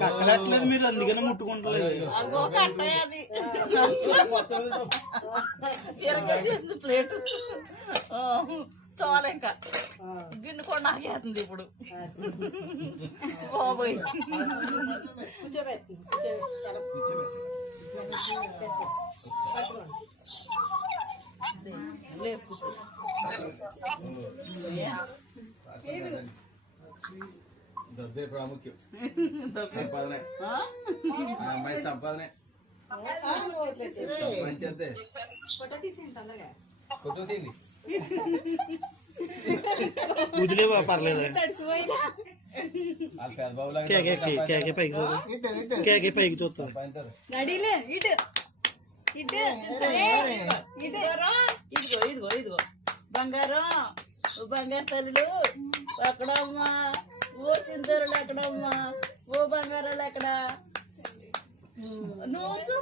కక్కలట్లేదు మీరు, అందుకనే ముట్టుకుంటలేదు. ప్లేట్ చాలా ఇంకా గిన్నె కూడా నాకేస్తుంది ఇప్పుడు. బాబోయ్ డబ్బే ప్రాముఖ్యం. సంపాదనే అమ్మాయి సంపాదనే సంపాదించేద్దే. ఫోటో తీయండి. వదిలేవా పర్లేదు. వాళ్ళ పెద్ద బాబు లాగా పైకి చూస్తాను. ఇదిగో ఇదిగో బంగారం, బంగారు తల్లులు ఎక్కడమ్మా, ఓ చింతరులు ఎక్కడమ్మా, ఓ బంగారాలు ఎక్కడ నువ్వు